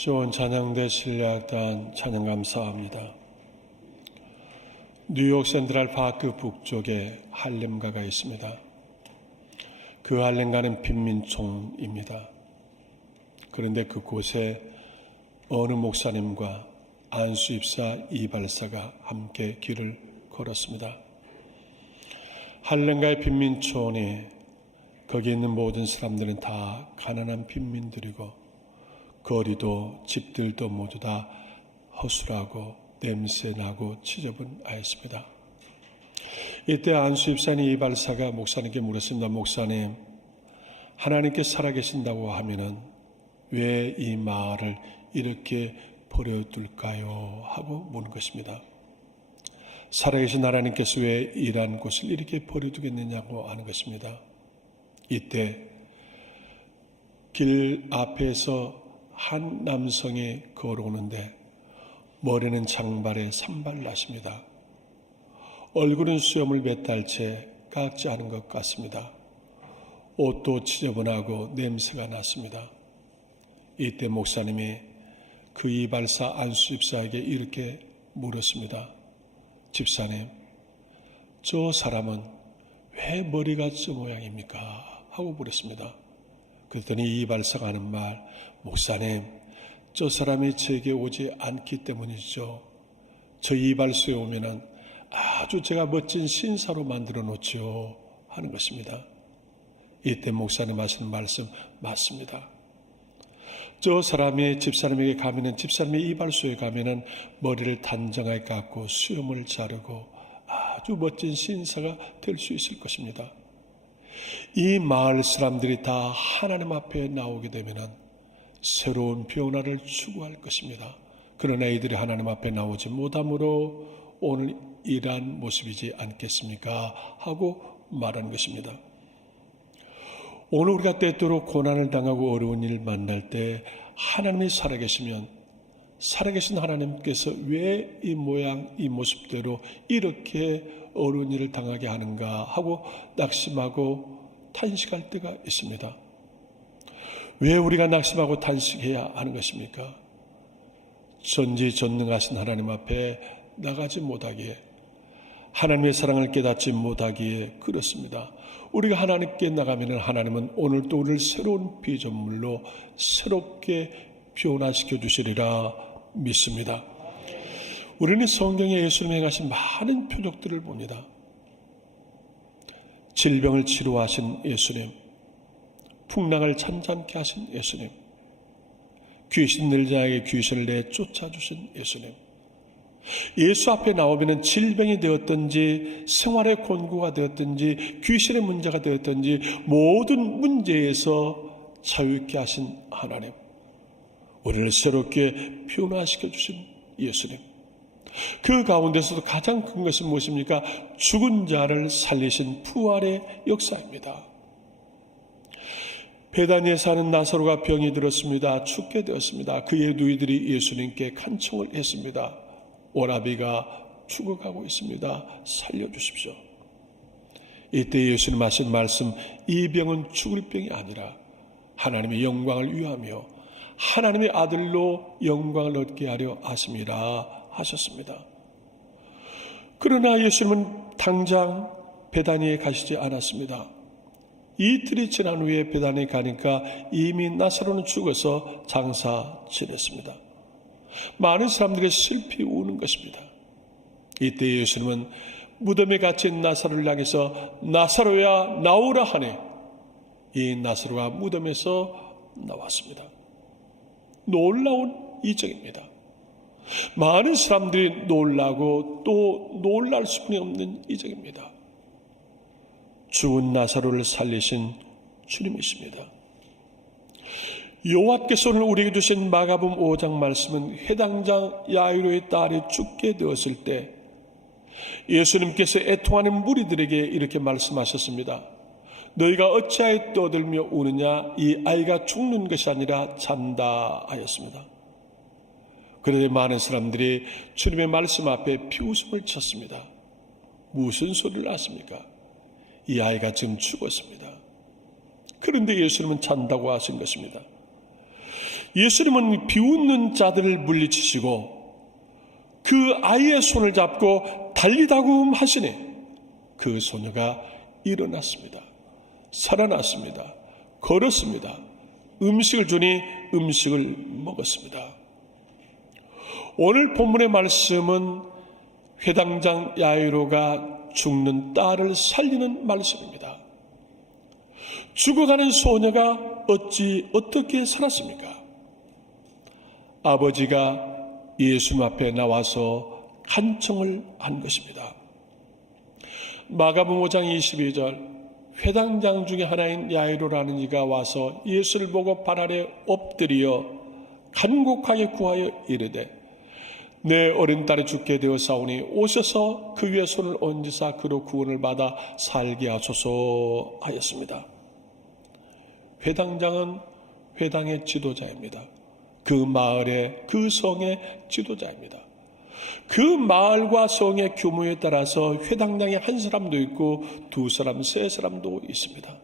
시온 찬양대 신뢰악단 찬양 감사합니다. 뉴욕 센트럴 파크 북쪽에 할렘가가 있습니다. 그 할렘가는 빈민촌입니다. 그런데 그곳에 어느 목사님과 안수 입사 이발사가 함께 길을 걸었습니다. 할렘가의 빈민촌이 거기 있는 모든 사람들은 다 가난한 빈민들이고 거리도 집들도 모두 다 허술하고 냄새나고 지저분하였습니다. 이때 안수 입사님 이발사가 목사님께 물었습니다. 목사님, 하나님께 살아계신다고 하면은 왜 이 마을을 이렇게 버려둘까요? 하고 묻는 것입니다. 살아계신 하나님께서 왜 이러한 곳을 이렇게 버려두겠느냐고 하는 것입니다. 이때 길 앞에서 한 남성이 걸어오는데 머리는 장발에 산발나십니다. 얼굴은 수염을 몇 달째 깎지 않은 것 같습니다. 옷도 지저분하고 냄새가 났습니다. 이때 목사님이 그 이발사 안수 집사에게 이렇게 물었습니다. 집사님, 저 사람은 왜 머리가 저 모양입니까? 하고 물었습니다. 그랬더니 이발사가 하는 말, 목사님, 저 사람이 제게 오지 않기 때문이죠. 저 이발소에 오면은 아주 제가 멋진 신사로 만들어 놓지요 하는 것입니다. 이때 목사님 하시는 말씀 맞습니다. 저 사람이 집사람에게 가면은, 집사람이 이발소에 가면은 머리를 단정하게 깎고 수염을 자르고 아주 멋진 신사가 될 수 있을 것입니다. 이 마을 사람들이 다 하나님 앞에 나오게 되면은 새로운 변화를 추구할 것입니다. 그러나 이들이 하나님 앞에 나오지 못함으로 오늘 이러한 모습이지 않겠습니까? 하고 말하는 것입니다. 오늘 우리가 때때로 고난을 당하고 어려운 일을 만날 때 하나님이 살아계시면 살아계신 하나님께서 왜 이 모양 이 모습대로 이렇게 어려운 일을 당하게 하는가 하고 낙심하고 탄식할 때가 있습니다. 왜 우리가 낙심하고 탄식해야 하는 것입니까? 전지전능하신 하나님 앞에 나가지 못하기에, 하나님의 사랑을 깨닫지 못하기에 그렇습니다. 우리가 하나님께 나가면 하나님은 오늘 또 우리를 새로운 피조물로 새롭게 변화시켜 주시리라 믿습니다. 우리는 성경에 예수님이 행하신 많은 표적들을 봅니다. 질병을 치료하신 예수님, 풍랑을 잔잔케 하신 예수님, 귀신 들린 자에게 귀신을 내쫓아주신 예수님, 예수 앞에 나오면 질병이 되었든지 생활의 곤고가 되었든지 귀신의 문제가 되었든지 모든 문제에서 자유있게 하신 하나님, 우리를 새롭게 변화시켜 주신 예수님, 그 가운데서도 가장 큰 것은 무엇입니까? 죽은 자를 살리신 부활의 역사입니다. 베다니에 사는 나사로가 병이 들었습니다. 죽게 되었습니다. 그의 누이들이 예수님께 간청을 했습니다. 오라비가 죽어가고 있습니다. 살려주십시오. 이때 예수님 하신 말씀, 이 병은 죽을 병이 아니라 하나님의 영광을 위하며 하나님의 아들로 영광을 얻게 하려 하심이라 하셨습니다. 그러나 예수님은 당장 베다니에 가시지 않았습니다. 이틀이 지난 후에 베다니에 가니까 이미 나사로는 죽어서 장사 지냈습니다. 많은 사람들이 슬피 우는 것입니다. 이때 예수님은 무덤에 갇힌 나사로를 향해서 나사로야 나오라 하니 이 나사로가 무덤에서 나왔습니다. 놀라운 이적입니다. 많은 사람들이 놀라고 또 놀랄 수밖에 없는 이적입니다. 죽은 나사로를 살리신 주님이십니다. 여호와께서 오늘 우리에게 주신 마가복음 5장 말씀은 회당장 야이로의 딸이 죽게 되었을 때 예수님께서 애통하는 무리들에게 이렇게 말씀하셨습니다. 너희가 어찌하여 떠들며 우느냐? 이 아이가 죽는 것이 아니라 잔다 하였습니다. 그런데 많은 사람들이 주님의 말씀 앞에 비웃음을 쳤습니다. 무슨 소리를 하십니까? 이 아이가 지금 죽었습니다. 그런데 예수님은 잔다고 하신 것입니다. 예수님은 비웃는 자들을 물리치시고 그 아이의 손을 잡고 달리다고 하시니 그 소녀가 일어났습니다. 살아났습니다. 걸었습니다. 음식을 주니 음식을 먹었습니다. 오늘 본문의 말씀은 회당장 야이로가 죽는 딸을 살리는 말씀입니다. 죽어가는 소녀가 어떻게 살았습니까? 아버지가 예수님 앞에 나와서 간청을 한 것입니다. 마가복음 5장 22절, 회당장 중에 하나인 야이로라는 이가 와서 예수를 보고 발 아래 엎드려 간곡하게 구하여 이르되 내 어린 딸이 죽게 되었사오니 오셔서 그 위에 손을 얹으사 그로 구원을 받아 살게 하소서 하였습니다. 회당장은 회당의 지도자입니다. 그 마을의, 그 성의 지도자입니다. 그 마을과 성의 규모에 따라서 회당장에 한 사람도 있고 두 사람, 세 사람도 있습니다.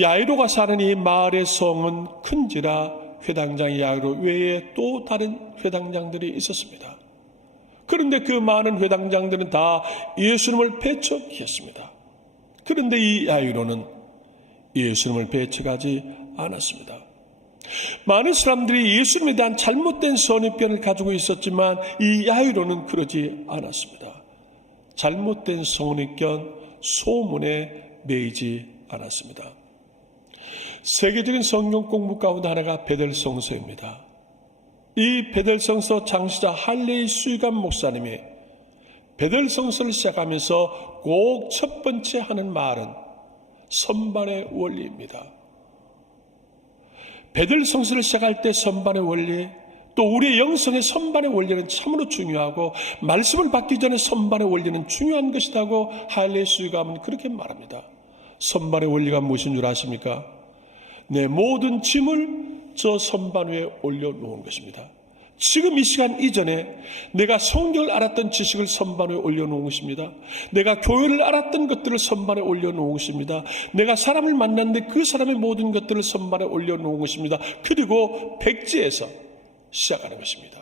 야이로가 사는 이 마을의 성은 큰지라 회당장 야이로 외에 또 다른 회당장들이 있었습니다. 그런데 그 많은 회당장들은 다 예수님을 배척했습니다. 그런데 이 야이로는 예수님을 배척하지 않았습니다. 많은 사람들이 예수님에 대한 잘못된 선입견을 가지고 있었지만 이 야이로는 그러지 않았습니다. 잘못된 선입견, 소문에 매이지 않았습니다. 세계적인 성경 공부 가운데 하나가 베델성서입니다. 이 베델성서 창시자 할레이 수이감 목사님이 베델성서를 시작하면서 꼭 첫 번째 하는 말은 선반의 원리입니다. 베델성서를 시작할 때 선반의 원리, 또 우리의 영성의 선반의 원리는 참으로 중요하고 말씀을 받기 전에 선반의 원리는 중요한 것이라고 할레이 수이감은 그렇게 말합니다. 선반의 원리가 무엇인 줄 아십니까? 내 모든 짐을 저 선반 위에 올려놓은 것입니다. 지금 이 시간 이전에 내가 성경을 알았던 지식을 선반 위에 올려놓은 것입니다. 내가 교회를 알았던 것들을 선반에 올려놓은 것입니다. 내가 사람을 만났는데 그 사람의 모든 것들을 선반에 올려놓은 것입니다. 그리고 백지에서 시작하는 것입니다.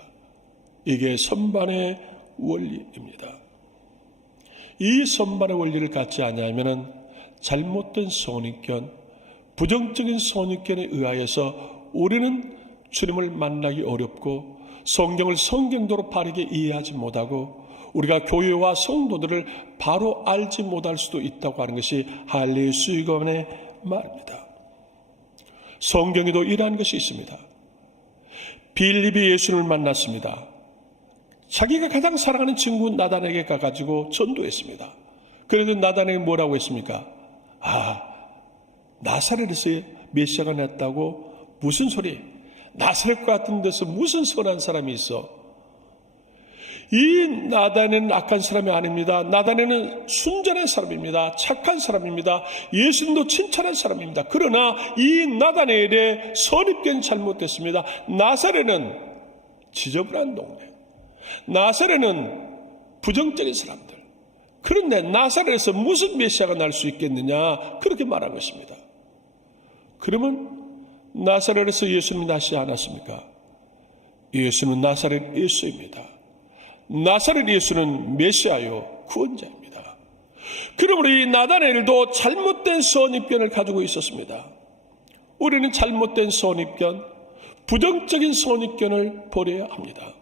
이게 선반의 원리입니다. 이 선반의 원리를 갖지 않으면 잘못된 선입견, 부정적인 선입견에 의하여서 우리는 주님을 만나기 어렵고 성경을 성경대로 바르게 이해하지 못하고 우리가 교회와 성도들을 바로 알지 못할 수도 있다고 하는 것이 할레이 수이감의 말입니다. 성경에도 이러한 것이 있습니다. 빌립이 예수님을 만났습니다. 자기가 가장 사랑하는 친구 나단에게 가가지고 전도했습니다. 그래도 나단에게 뭐라고 했습니까? 나사렛에서 메시아가 났다고? 무슨 소리? 나사렛 같은 데서 무슨 선한 사람이 있어? 이 나단에는 악한 사람이 아닙니다. 나단에는 순전한 사람입니다. 착한 사람입니다. 예수님도 칭찬한 사람입니다. 그러나 이 나단엘의 선입견이 잘못됐습니다. 나사렛은 지저분한 동네, 나사렛은 부정적인 사람들. 그런데 나사렛에서 무슨 메시아가 날 수 있겠느냐, 그렇게 말한 것입니다. 그러면 나사렛에서 예수님이 나시지 않았습니까? 예수는 나사렛 예수입니다. 나사렛 예수는 메시아요, 구원자입니다. 그러므로 이 나다나엘도 잘못된 선입견을 가지고 있었습니다. 우리는 잘못된 선입견, 부정적인 선입견을 버려야 합니다.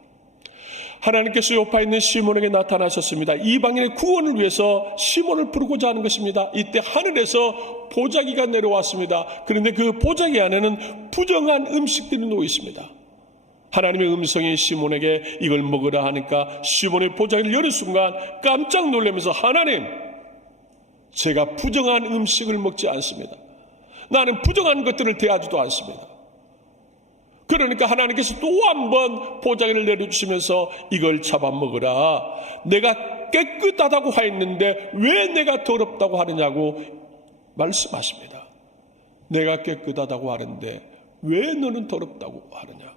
하나님께서 요파에 있는 시몬에게 나타나셨습니다. 이방인의 구원을 위해서 시몬을 부르고자 하는 것입니다. 이때 하늘에서 보자기가 내려왔습니다. 그런데 그 보자기 안에는 부정한 음식들이 놓여 있습니다. 하나님의 음성이 시몬에게 이걸 먹으라 하니까 시몬의 보자기를 여는 순간 깜짝 놀라면서, 하나님, 제가 부정한 음식을 먹지 않습니다. 나는 부정한 것들을 대하지도 않습니다. 그러니까 하나님께서 또 한 번 보자기를 내려주시면서 이걸 잡아먹으라. 내가 깨끗하다고 하였는데 왜 내가 더럽다고 하느냐고 말씀하십니다. 내가 깨끗하다고 하는데 왜 너는 더럽다고 하느냐.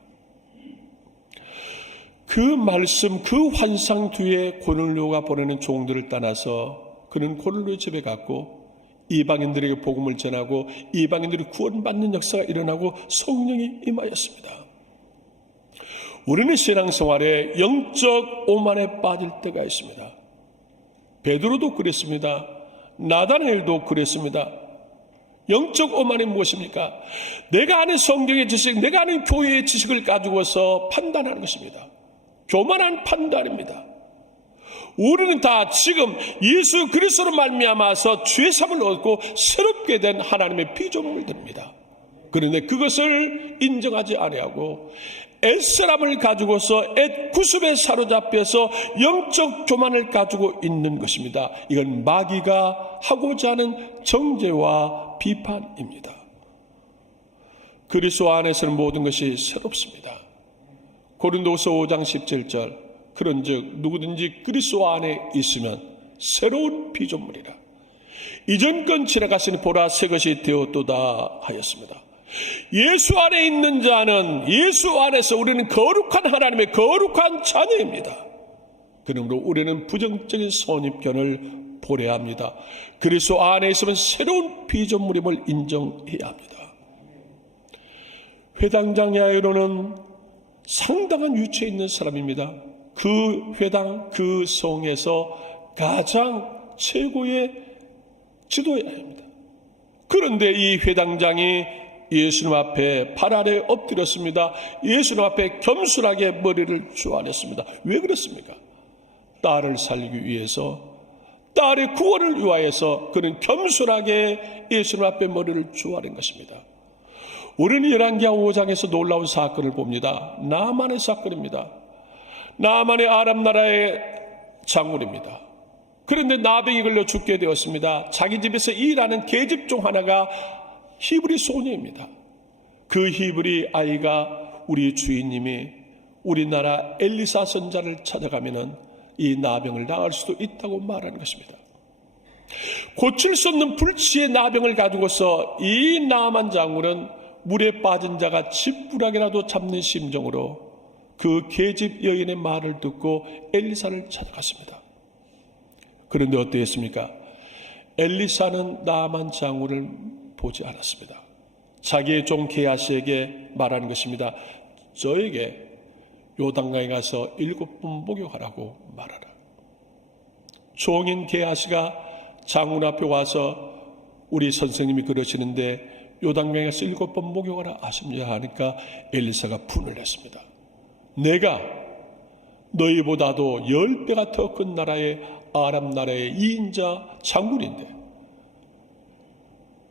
그 말씀, 그 환상 뒤에 고넬료가 보내는 종들을 따라서 그는 고넬료의 집에 갔고 이방인들에게 복음을 전하고 이방인들이 구원받는 역사가 일어나고 성령이 임하였습니다. 우리는 신앙생활에 영적 오만에 빠질 때가 있습니다. 베드로도 그랬습니다. 나다나엘도 그랬습니다. 영적 오만이 무엇입니까? 내가 아는 성경의 지식, 내가 아는 교회의 지식을 가지고서 판단하는 것입니다. 교만한 판단입니다. 우리는 다 지금 예수 그리스도로 말미암아서 죄사함을 얻고 새롭게 된 하나님의 피조물들입니다. 그런데 그것을 인정하지 아니하고 옛사람을 가지고서 옛 구습에 사로잡혀서 영적 교만을 가지고 있는 것입니다. 이건 마귀가 하고자 하는 정죄와 비판입니다. 그리스도 안에서는 모든 것이 새롭습니다. 고린도후서 5장 17절 그런즉 누구든지 그리스도 안에 있으면 새로운 피조물이라. 이전 건 지나갔으니 보라 새 것이 되었도다 하였습니다. 예수 안에 있는 자는 예수 안에서 우리는 거룩한 하나님의 거룩한 자녀입니다. 그러므로 우리는 부정적인 선입견을 버려야 합니다. 그리스도 안에 있으면 새로운 피조물임을 인정해야 합니다. 회당장 야이로는 상당한 위치에 있는 사람입니다. 그 회당, 그 성에서 가장 최고의 지도해야 합니다. 그런데 이 회당장이 예수님 앞에 발 아래 엎드렸습니다. 예수님 앞에 겸손하게 머리를 조아렸습니다. 왜 그렇습니까? 딸을 살리기 위해서, 딸의 구원을 위하여서 그는 겸손하게 예수님 앞에 머리를 조아린 것입니다. 우리는 열왕기하 5장에서 놀라운 사건을 봅니다. 나만의 사건입니다. 나만의 아람 나라의 장군입니다. 그런데 나병이 걸려 죽게 되었습니다. 자기 집에서 일하는 계집 중 하나가 히브리 소녀입니다. 그 히브리 아이가 우리 주인님이 우리나라 엘리사 선자를 찾아가면은 이 나병을 나을 수도 있다고 말하는 것입니다. 고칠 수 없는 불치의 나병을 가지고서 이 나만 장군은 물에 빠진 자가 집부락이라도 잡는 심정으로 그 계집 여인의 말을 듣고 엘리사를 찾아갔습니다. 그런데 어떠했습니까? 엘리사는 나만 장군을 보지 않았습니다. 자기의 종 게하시에게 말하는 것입니다. 저에게 요단강에 가서 7번 목욕하라고 말하라. 종인 게하시가 장군 앞에 와서 우리 선생님이 그러시는데 요단강에 가서 7번 목욕하라 하십니다 하니까 엘리사가 분을 냈습니다. 내가 너희보다도 10배가 더 큰 나라의 아람 나라의 2인자 장군인데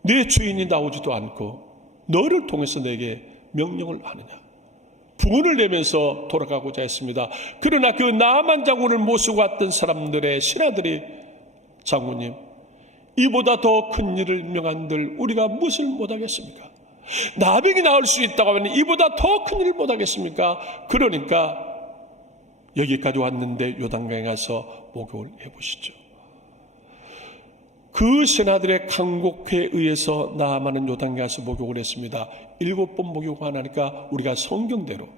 내 주인이 나오지도 않고 너를 통해서 내게 명령을 하느냐. 분을 내면서 돌아가고자 했습니다. 그러나 그 나만 장군을 모시고 왔던 사람들의 신하들이 장군님, 이보다 더 큰 일을 명한들 우리가 무엇을 못하겠습니까? 나병이 나을 수 있다고 하면 이보다 더 큰 일을 못하겠습니까? 그러니까 여기까지 왔는데 요단강에 가서 목욕을 해보시죠. 그 신하들의 강곡에 의해서 나아만은 요단강에 가서 목욕을 했습니다. 7번 목욕을 하니까 우리가 성경대로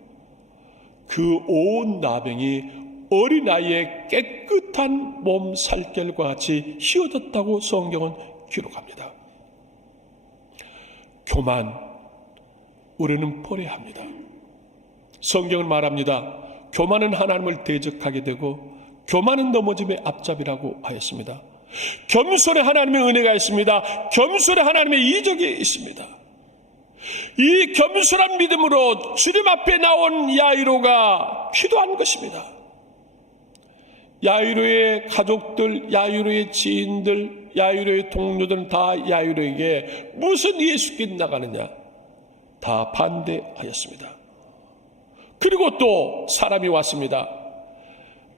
그 온 나병이 어린아이의 깨끗한 몸 살결과 같이 휘어졌다고 성경은 기록합니다. 교만, 우리는 버려야 합니다. 성경은 말합니다. 교만은 하나님을 대적하게 되고 교만은 넘어짐의 앞잡이라고 하였습니다. 겸손에 하나님의 은혜가 있습니다. 겸손에 하나님의 이적이 있습니다. 이 겸손한 믿음으로 주님 앞에 나온 야이로가 기도한 것입니다. 야이로의 가족들, 야이로의 지인들, 야이로의 동료들은 다 야이로에게 무슨 예수께 나가느냐 다 반대하였습니다. 그리고 또 사람이 왔습니다.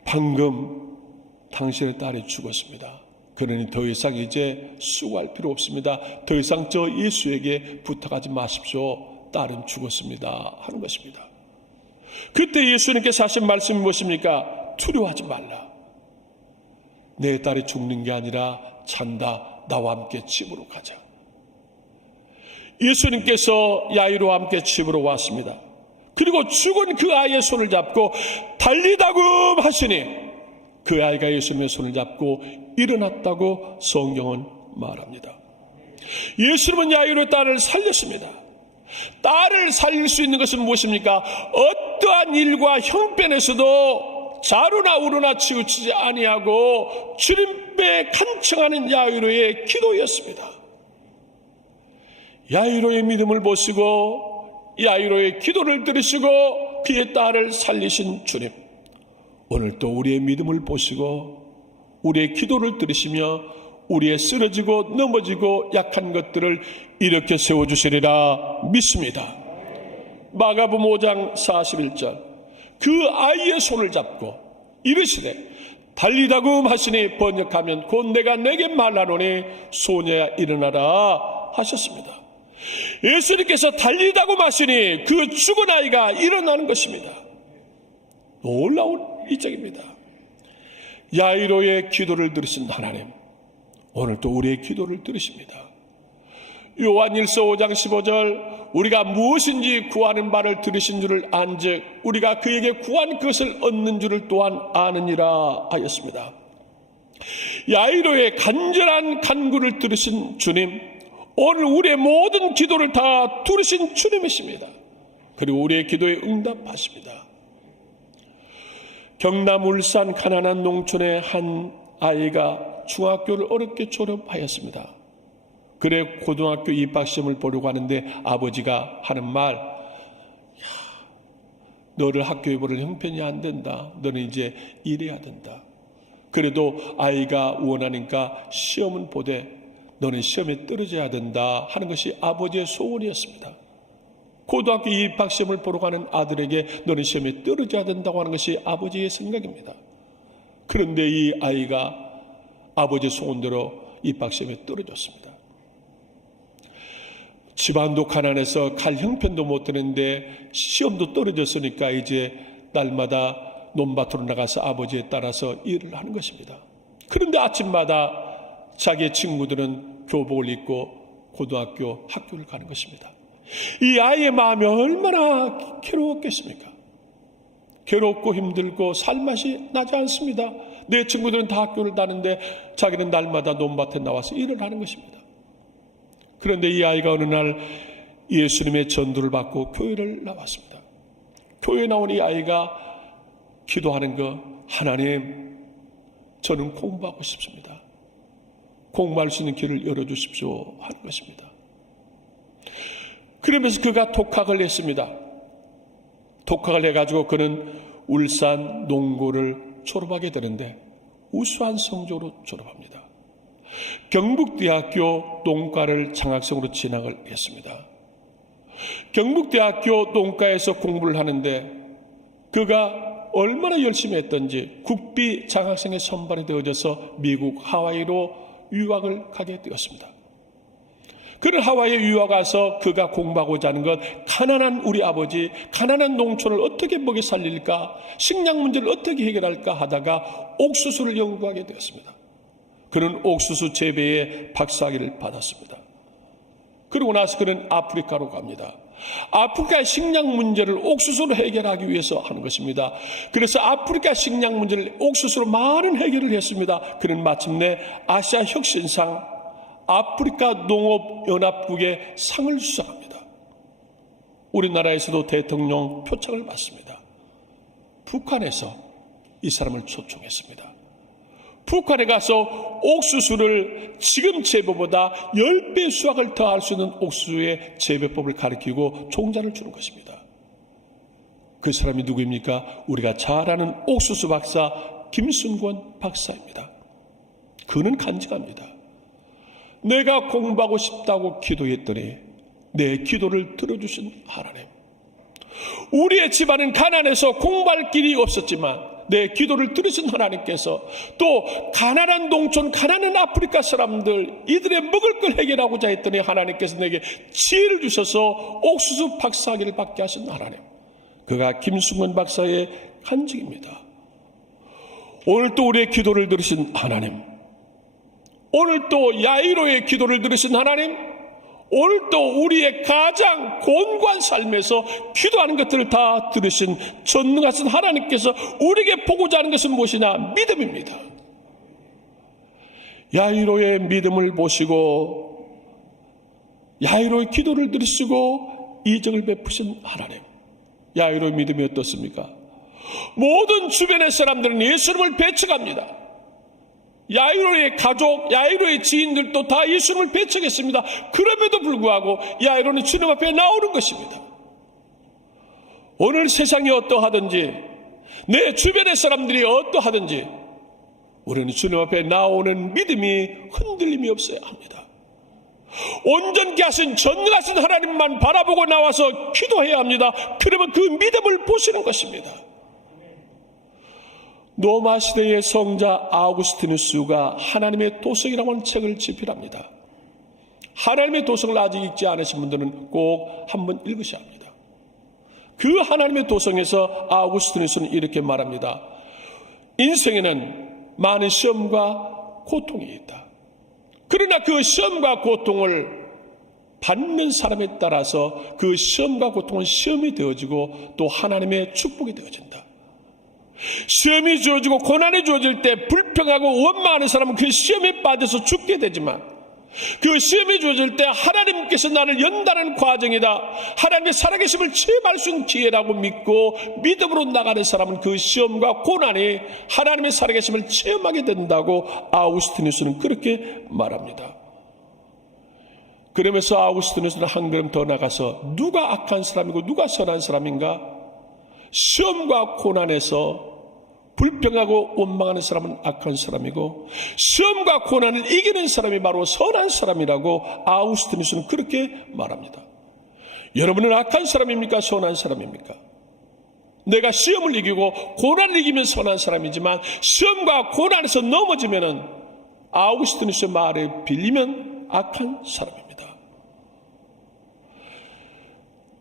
방금 당신의 딸이 죽었습니다. 그러니 더 이상 이제 수고할 필요 없습니다. 더 이상 저 예수에게 부탁하지 마십시오. 딸은 죽었습니다. 하는 것입니다. 그때 예수님께서 하신 말씀이 무엇입니까? 두려워하지 말라. 내 딸이 죽는 게 아니라 찬다. 나와 함께 집으로 가자. 예수님께서 야이로와 함께 집으로 왔습니다. 그리고 죽은 그 아이의 손을 잡고 달리다금 하시니 그 아이가 예수님의 손을 잡고 일어났다고 성경은 말합니다. 예수님은 야이로의 딸을 살렸습니다. 딸을 살릴 수 있는 것은 무엇입니까? 어떠한 일과 형편에서도 좌로나 우로나 치우치지 아니하고 주님께 간청하는 야이로의 기도였습니다. 야이로의 믿음을 보시고 야이로의 기도를 들으시고 그의 딸을 살리신 주님, 오늘도 우리의 믿음을 보시고 우리의 기도를 들으시며 우리의 쓰러지고 넘어지고 약한 것들을 일으켜 세워주시리라 믿습니다. 마가복음 5장 41절, 그 아이의 손을 잡고 이르시되 달리다금 하시니 번역하면 곧 내가 내게 말하노니 소녀야 일어나라 하셨습니다. 예수님께서 달리다금 하시니 그 죽은 아이가 일어나는 것입니다. 놀라운 이적입니다. 야이로의 기도를 들으신 하나님, 오늘도 우리의 기도를 들으십니다. 요한일서 5장 15절, 우리가 무엇인지 구하는 바를 들으신 줄을 안즉 우리가 그에게 구한 것을 얻는 줄을 또한 아느니라 하였습니다. 야이로의 간절한 간구를 들으신 주님, 오늘 우리의 모든 기도를 다 들으신 주님이십니다. 그리고 우리의 기도에 응답하십니다. 경남 울산 가난한 농촌의 한 아이가 중학교를 어렵게 졸업하였습니다. 그래 고등학교 입학시험을 보려고 하는데 아버지가 하는 말, 너를 학교에 보낼 형편이 안 된다. 너는 이제 일해야 된다. 그래도 아이가 원하니까 시험은 보되 너는 시험에 떨어져야 된다 하는 것이 아버지의 소원이었습니다. 고등학교 입학시험을 보러 가는 아들에게 너는 시험에 떨어져야 된다고 하는 것이 아버지의 생각입니다. 그런데 이 아이가 아버지의 소원대로 입학시험에 떨어졌습니다. 집안도 가난해서 갈 형편도 못 드는데 시험도 떨어졌으니까 이제 날마다 논밭으로 나가서 아버지에 따라서 일을 하는 것입니다. 그런데 아침마다 자기의 친구들은 교복을 입고 고등학교 학교를 가는 것입니다. 이 아이의 마음이 얼마나 괴로웠겠습니까? 괴롭고 힘들고 살맛이 나지 않습니다. 내 친구들은 다 학교를 다니는데 자기는 날마다 논밭에 나와서 일을 하는 것입니다. 그런데 이 아이가 어느 날 예수님의 전도를 받고 교회를 나왔습니다. 교회에 나온 이 아이가 기도하는 거, 하나님, 저는 공부하고 싶습니다. 공부할 수 있는 길을 열어주십시오 하는 것입니다. 그러면서 그가 독학을 했습니다. 독학을 해가지고 그는 울산 농고를 졸업하게 되는데 우수한 성적으로 졸업합니다. 경북대학교 농과를 장학생으로 진학을 했습니다. 경북대학교 농과에서 공부를 하는데 그가 얼마나 열심히 했던지 국비 장학생에 선발이 되어져서 미국 하와이로 유학을 가게 되었습니다. 그를 하와이에 유학 가서 그가 공부하고자 하는 것, 가난한 우리 아버지, 가난한 농촌을 어떻게 먹여 살릴까, 식량 문제를 어떻게 해결할까 하다가 옥수수를 연구하게 되었습니다. 그는 옥수수 재배에 박사학위를 받았습니다. 그러고 나서 그는 아프리카로 갑니다. 아프리카의 식량 문제를 옥수수로 해결하기 위해서 하는 것입니다. 그래서 아프리카 식량 문제를 옥수수로 많은 해결을 했습니다. 그는 마침내 아시아 혁신상 아프리카 농업연합국의 상을 수상합니다. 우리나라에서도 대통령 표창을 받습니다. 북한에서 이 사람을 초청했습니다. 북한에 가서 옥수수를 지금 재배보다 10배 수확을 더 할 수 있는 옥수수의 재배법을 가르치고 종자를 주는 것입니다. 그 사람이 누구입니까? 우리가 잘 아는 옥수수 박사 김순권 박사입니다. 그는 간증합니다. 내가 공부하고 싶다고 기도했더니 내 기도를 들어주신 하나님, 우리의 집안은 가난해서 공부할 길이 없었지만 내 기도를 들으신 하나님께서 또 가난한 농촌, 가난한 아프리카 사람들, 이들의 먹을 걸 해결하고자 했더니 하나님께서 내게 지혜를 주셔서 옥수수 박사학위를 받게 하신 하나님, 그가 김승원 박사의 간증입니다. 오늘 또 우리의 기도를 들으신 하나님, 오늘 또 야이로의 기도를 들으신 하나님, 오늘 또 우리의 가장 곤고한 삶에서 기도하는 것들을 다 들으신 전능하신 하나님께서 우리에게 보고자 하는 것은 무엇이냐? 믿음입니다. 야이로의 믿음을 보시고 야이로의 기도를 들으시고 이적을 베푸신 하나님. 야이로의 믿음이 어떻습니까? 모든 주변의 사람들은 예수님을 배척합니다. 야이로의 가족, 야이로의 지인들도 다 예수님을 배척했습니다. 그럼에도 불구하고 야이로는 주님 앞에 나오는 것입니다. 오늘 세상이 어떠하든지, 내 주변의 사람들이 어떠하든지 우리는 주님 앞에 나오는 믿음이 흔들림이 없어야 합니다. 온전케 하신 전능하신 하나님만 바라보고 나와서 기도해야 합니다. 그러면 그 믿음을 보시는 것입니다. 로마 시대의 성자 아우구스티누스가 하나님의 도성이라고 하는 책을 집필합니다. 하나님의 도성을 아직 읽지 않으신 분들은 꼭 한번 읽으셔야 합니다. 그 하나님의 도성에서 아우구스티누스는 이렇게 말합니다. 인생에는 많은 시험과 고통이 있다. 그러나 그 시험과 고통을 받는 사람에 따라서 그 시험과 고통은 시험이 되어지고 또 하나님의 축복이 되어진다. 시험이 주어지고 고난이 주어질 때 불평하고 원망하는 사람은 그 시험에 빠져서 죽게 되지만, 그 시험이 주어질 때 하나님께서 나를 연단하는 과정이다, 하나님의 살아계심을 체험할 수 있는 기회라고 믿고 믿음으로 나가는 사람은 그 시험과 고난이 하나님의 살아계심을 체험하게 된다고 아우구스티누스는 그렇게 말합니다. 그러면서 아우구스티누스는 한 걸음 더 나가서 누가 악한 사람이고 누가 선한 사람인가? 시험과 고난에서 불평하고 원망하는 사람은 악한 사람이고, 시험과 고난을 이기는 사람이 바로 선한 사람이라고 아우구스티누스는 그렇게 말합니다. 여러분은 악한 사람입니까? 선한 사람입니까? 내가 시험을 이기고 고난을 이기면 선한 사람이지만, 시험과 고난에서 넘어지면은 아우구스티누스의 말에 빌리면 악한 사람입니다.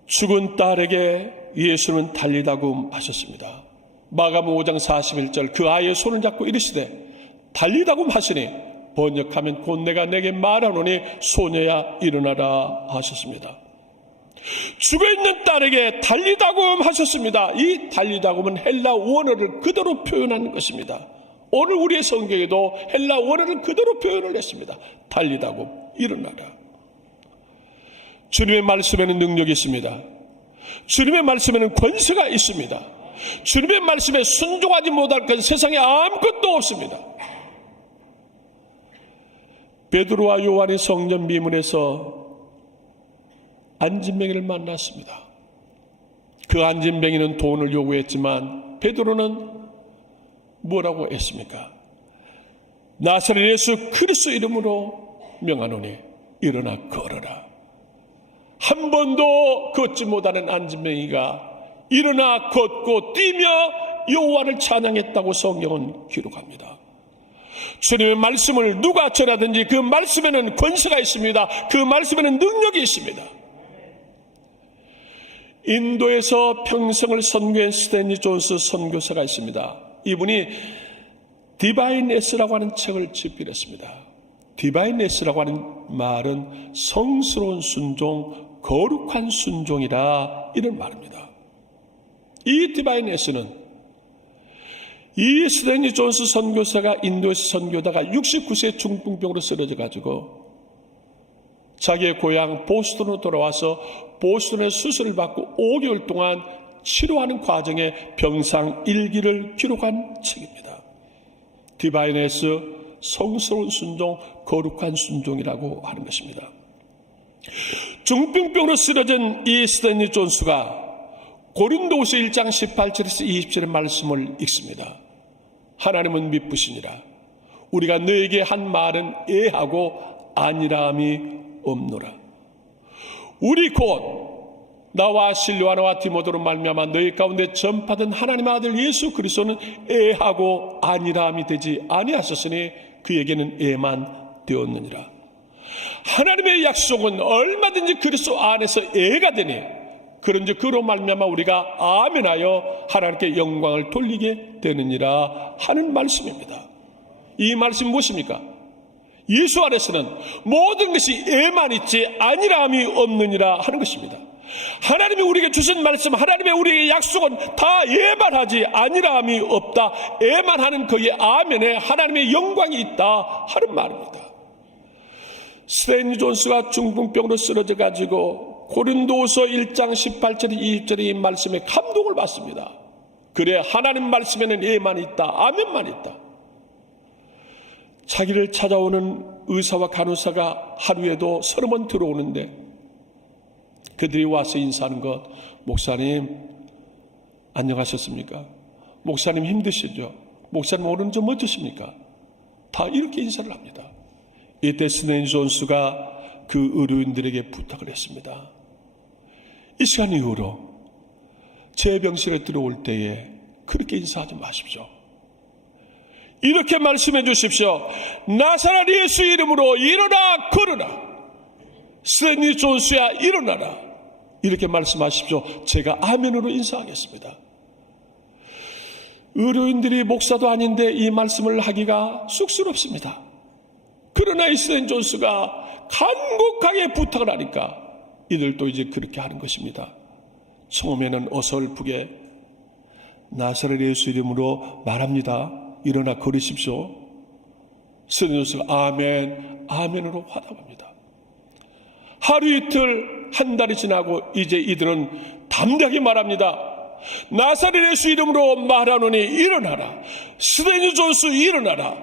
죽은 딸에게 예수는 달리다굼 하셨습니다. 마가복음 5장 41절, 그 아이의 손을 잡고 이르시되 달리다굼 하시니 번역하면 곧 내가 내게 말하노니 소녀야 일어나라 하셨습니다. 죽어있는 딸에게 달리다굼 하셨습니다. 이 달리다굼은 헬라 원어를 그대로 표현하는 것입니다. 오늘 우리의 성경에도 헬라 원어를 그대로 표현을 했습니다. 달리다굼, 일어나라. 주님의 말씀에는 능력이 있습니다. 주님의 말씀에는 권세가 있습니다. 주님의 말씀에 순종하지 못할 건 세상에 아무것도 없습니다. 베드로와 요한이 성전 미문에서 안진뱅이를 만났습니다. 그 안진뱅이는 돈을 요구했지만 베드로는 뭐라고 했습니까? 나사렛 예수 그리스도 이름으로 명하노니 일어나 걸어라. 한 번도 걷지 못하는 안진뱅이가 일어나 걷고 뛰며 여호와를 찬양했다고 성경은 기록합니다. 주님의 말씀을 누가 전하든지 그 말씀에는 권세가 있습니다. 그 말씀에는 능력이 있습니다. 인도에서 평생을 선교한 스탠리 존스 선교사가 있습니다. 이분이 디바인 에스라고 하는 책을 집필했습니다. 디바인 에스라고 하는 말은 성스러운 순종, 거룩한 순종이라 이런 말입니다. 이 디바인 에스는 이 스탠리 존스 선교사가 인도에서 선교다가 69세 중풍병으로 쓰러져 가지고 자기의 고향 보스턴으로 돌아와서 보스턴에 수술을 받고 5개월 동안 치료하는 과정에 병상 일기를 기록한 책입니다. 디바인 에스, 성스러운 순종, 거룩한 순종이라고 하는 것입니다. 중풍병으로 쓰러진 이 스탠리 존스가 고린도후서 1장 18절에서 20절의 말씀을 읽습니다. 하나님은 미쁘시니라. 우리가 너에게 한 말은 애하고 아니라함이 없노라. 우리 곧 나와 실로아나와 디모데로 말미암아 너희 가운데 전파된 하나님의 아들 예수 그리스도는 애하고 아니라함이 되지 아니하셨으니 그에게는 애만 되었느니라. 하나님의 약속은 얼마든지 그리스도 안에서 애가 되니 그런지 그로 말미암아 우리가 아멘하여 하나님께 영광을 돌리게 되느니라 하는 말씀입니다. 이 말씀 무엇입니까? 예수 안에서는 모든 것이 애만 있지 아니라함이 없느니라 하는 것입니다. 하나님이 우리에게 주신 말씀, 하나님의 우리에게 약속은 다 애만 하지 아니라함이 없다. 애만 하는 그의 아멘에 하나님의 영광이 있다 하는 말입니다. 스탠리 존스가 중풍병으로 쓰러져 가지고 고린도후서 1장 18절 20절의 이 말씀에 감동을 받습니다. 그래, 하나님 말씀에는 예만 있다, 아멘만 있다. 자기를 찾아오는 의사와 간호사가 하루에도 30번 들어오는데 그들이 와서 인사하는 것, 목사님 안녕하셨습니까? 목사님 힘드시죠? 목사님 오늘 좀 어떠십니까? 다 이렇게 인사를 합니다. 이때 스탠리 존스가 그 의료인들에게 부탁을 했습니다. 이 시간 이후로 제 병실에 들어올 때에 그렇게 인사하지 마십시오. 이렇게 말씀해 주십시오. 나사렛 예수 이름으로 일어나 걸으라. 스탠리 존스야 일어나라. 이렇게 말씀하십시오. 제가 아멘으로 인사하겠습니다. 의료인들이 목사도 아닌데 이 말씀을 하기가 쑥스럽습니다. 그러나 이 스탠리 존스가 간곡하게 부탁을 하니까 이들도 이제 그렇게 하는 것입니다. 처음에는 어설프게 나사렛 예수 이름으로 말합니다. 일어나 걸으십시오. 스탠리 존스가 아멘, 아멘으로 화답합니다. 하루 이틀 한 달이 지나고 이제 이들은 담대하게 말합니다. 나사렛 예수 이름으로 말하노니 일어나라. 스탠리 존스 일어나라.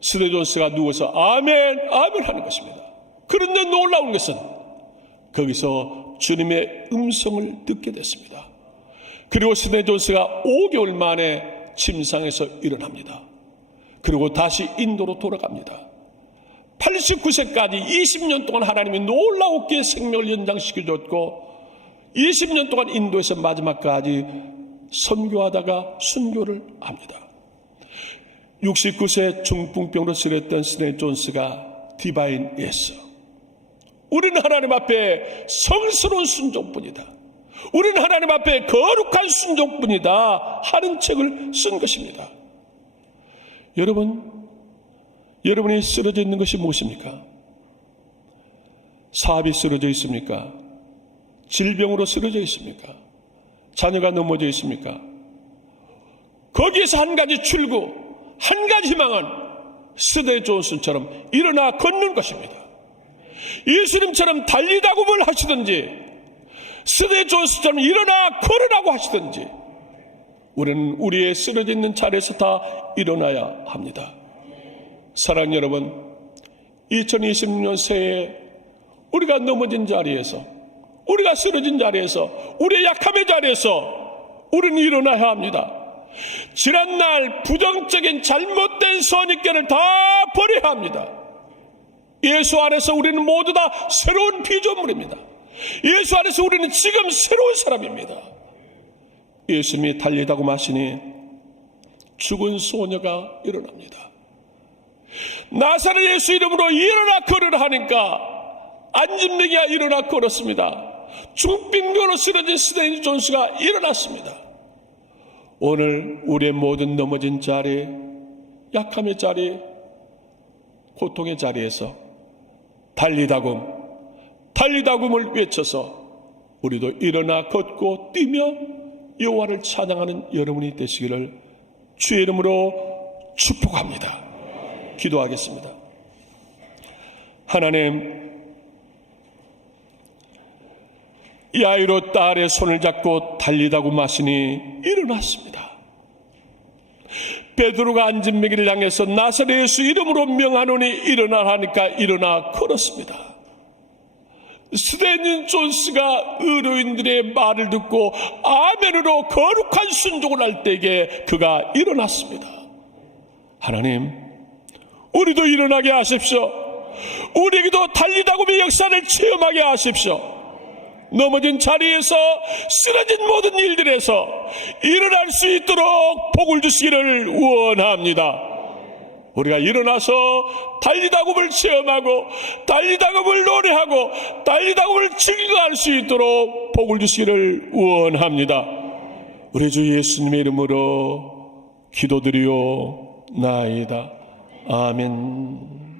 스탠리 존스가 누워서 아멘, 아멘 하는 것입니다. 그런데 놀라운 것은 거기서 주님의 음성을 듣게 됐습니다. 그리고 스탠리 존스가 5개월 만에 침상에서 일어납니다. 그리고 다시 인도로 돌아갑니다. 89세까지 20년 동안 하나님이 놀라웠게 생명을 연장시켜줬고 20년 동안 인도에서 마지막까지 선교하다가 순교를 합니다. 69세 중풍병으로 쓰러졌던 스탠리 존스가 디바인 예스, 우리는 하나님 앞에 성스러운 순종뿐이다, 우리는 하나님 앞에 거룩한 순종뿐이다 하는 책을 쓴 것입니다. 여러분이 쓰러져 있는 것이 무엇입니까? 사업이 쓰러져 있습니까? 질병으로 쓰러져 있습니까? 자녀가 넘어져 있습니까? 거기에서 한 가지 출구, 한 가지 희망은 스탠리 존스처럼 일어나 걷는 것입니다. 예수님처럼 달리다굽을 하시든지 스탠리 존스처럼 일어나 걸으라고 하시든지 우리는 우리의 쓰러져 있는 자리에서 다 일어나야 합니다. 사랑하는 여러분, 2026년 새해 우리가 넘어진 자리에서, 우리가 쓰러진 자리에서, 우리의 약함의 자리에서 우리는 일어나야 합니다. 지난날 부정적인 잘못된 선입견을 다 버려야 합니다. 예수 안에서 우리는 모두 다 새로운 피조물입니다. 예수 안에서 우리는 지금 새로운 사람입니다. 예수님이 달리다고 마시니 죽은 소녀가 일어납니다. 나사렛 예수 이름으로 일어나 걸으라 하니까 안진뱅이가 일어나 걸었습니다. 중풍병으로 쓰러진 스탠리 존스가 일어났습니다. 오늘 우리의 모든 넘어진 자리, 약함의 자리, 고통의 자리에서 달리다굼을 외쳐서 우리도 일어나 걷고 뛰며 여호와를 찬양하는 여러분이 되시기를 주의 이름으로 축복합니다. 기도하겠습니다. 하나님, 야이로 딸의 손을 잡고 달리다고 마시니 일어났습니다. 베드로가 안진뱅이를 향해서 나사렛 예수 이름으로 명하노니 일어나라 하니까 일어나 걸었습니다. 스탠리 존스가 의료인들의 말을 듣고 아멘으로 거룩한 순종을 할 때에 그가 일어났습니다. 하나님, 우리도 일어나게 하십시오. 우리에게도 달리다굼의 역사를 체험하게 하십시오. 넘어진 자리에서, 쓰러진 모든 일들에서 일어날 수 있도록 복을 주시기를 원합니다. 우리가 일어나서 달리다굼을 체험하고 달리다굼을 노래하고 달리다굼을 즐거워할 수 있도록 복을 주시기를 원합니다. 우리 주 예수님의 이름으로 기도드리오나이다. 아멘.